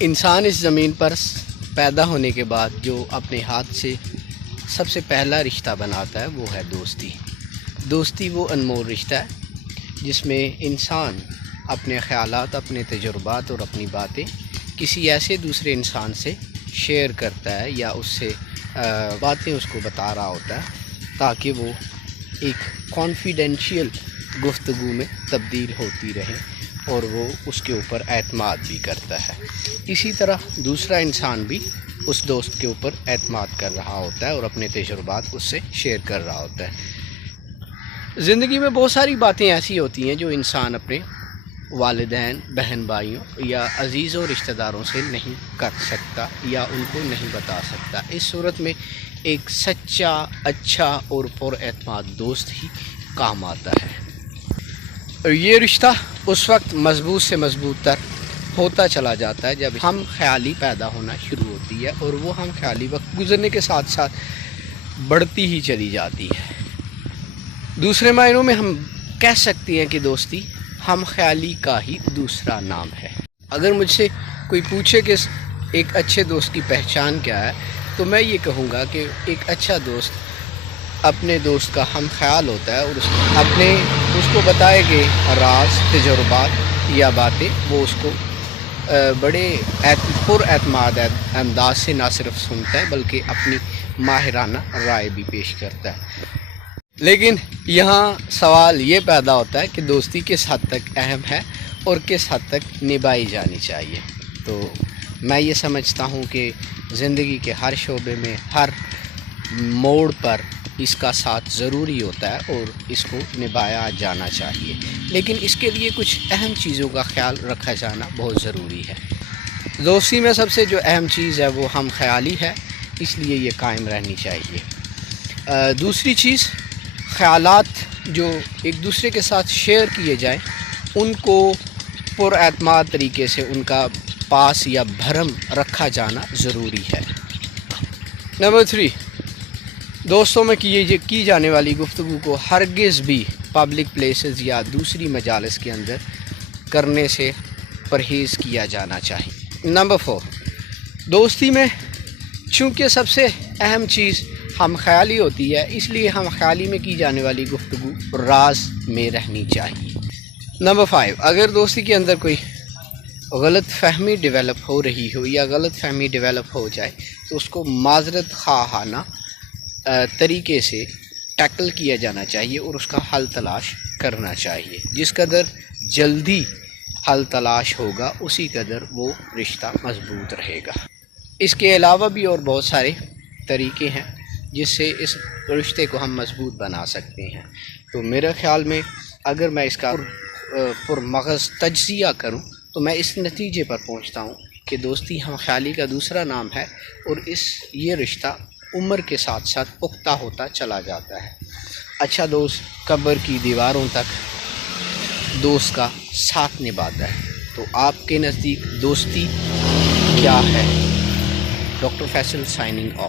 انسان اس زمین پر پیدا ہونے کے بعد جو اپنے ہاتھ سے سب سے پہلا رشتہ بناتا ہے وہ ہے دوستی۔ دوستی وہ انمول رشتہ ہے جس میں انسان اپنے خیالات، اپنے تجربات اور اپنی باتیں کسی ایسے دوسرے انسان سے شیئر کرتا ہے یا اس سے باتیں اس کو بتا رہا ہوتا ہے تاکہ وہ ایک کانفیڈینشیل گفتگو میں تبدیل ہوتی رہے اور وہ اس کے اوپر اعتماد بھی کرتا ہے۔ اسی طرح دوسرا انسان بھی اس دوست کے اوپر اعتماد کر رہا ہوتا ہے اور اپنے تجربات اس سے شیئر کر رہا ہوتا ہے۔ زندگی میں بہت ساری باتیں ایسی ہوتی ہیں جو انسان اپنے والدین، بہن بھائیوں یا عزیز و رشتہ داروں سے نہیں کر سکتا یا ان کو نہیں بتا سکتا۔ اس صورت میں ایک سچا، اچھا اور پر اعتماد دوست ہی کام آتا ہے۔ اور یہ رشتہ اس وقت مضبوط سے مضبوط تر ہوتا چلا جاتا ہے جب ہم خیالی پیدا ہونا شروع ہوتی ہے اور وہ ہم خیالی وقت گزرنے کے ساتھ ساتھ بڑھتی ہی چلی جاتی ہے۔ دوسرے معنوں میں ہم کہہ سکتے ہیں کہ دوستی ہم خیالی کا ہی دوسرا نام ہے۔ اگر مجھ سے کوئی پوچھے کہ ایک اچھے دوست کی پہچان کیا ہے تو میں یہ کہوں گا کہ ایک اچھا دوست اپنے دوست کا ہم خیال ہوتا ہے اور اس کو بتائے گئے راز، تجربات یا باتیں وہ اس کو بڑے پر اعتماد انداز سے نہ صرف سنتا ہے بلکہ اپنی ماہرانہ رائے بھی پیش کرتا ہے۔ لیکن یہاں سوال یہ پیدا ہوتا ہے کہ دوستی کس حد تک اہم ہے اور کس حد تک نبھائی جانی چاہیے۔ تو میں یہ سمجھتا ہوں کہ زندگی کے ہر شعبے میں، ہر موڑ پر اس کا ساتھ ضروری ہوتا ہے اور اس کو نبھایا جانا چاہیے، لیکن اس کے لیے کچھ اہم چیزوں کا خیال رکھا جانا بہت ضروری ہے۔ دوستی میں سب سے جو اہم چیز ہے وہ ہم خیالی ہے، اس لیے یہ قائم رہنی چاہیے۔ دوسری چیز، خیالات جو ایک دوسرے کے ساتھ شیئر کیے جائیں ان کو پر اعتماد طریقے سے ان کا پاس یا بھرم رکھا جانا ضروری ہے۔ نمبر 3، دوستوں میں کی جانے والی گفتگو کو ہرگز بھی پبلک پلیسز یا دوسری مجالس کے اندر کرنے سے پرہیز کیا جانا چاہیے۔ نمبر 4، دوستی میں چونکہ سب سے اہم چیز ہم خیالی ہوتی ہے، اس لیے ہم خیالی میں کی جانے والی گفتگو راز میں رہنی چاہیے۔ نمبر 5، اگر دوستی کے اندر کوئی غلط فہمی ڈیولپ ہو رہی ہو یا غلط فہمی ڈیولپ ہو جائے تو اس کو معذرت خواہانہ طریقے سے ٹیکل کیا جانا چاہیے اور اس کا حل تلاش کرنا چاہیے۔ جس قدر جلدی حل تلاش ہوگا اسی قدر وہ رشتہ مضبوط رہے گا۔ اس کے علاوہ بھی اور بہت سارے طریقے ہیں جس سے اس رشتے کو ہم مضبوط بنا سکتے ہیں۔ تو میرے خیال میں اگر میں اس کا پرمغز تجزیہ کروں تو میں اس نتیجے پر پہنچتا ہوں کہ دوستی ہم خیالی کا دوسرا نام ہے اور یہ رشتہ عمر کے ساتھ ساتھ پختہ ہوتا چلا جاتا ہے۔ اچھا دوست قبر کی دیواروں تک دوست کا ساتھ نبھاتا ہے۔ تو آپ کے نزدیک دوستی کیا ہے؟ Doctor Faisal signing off.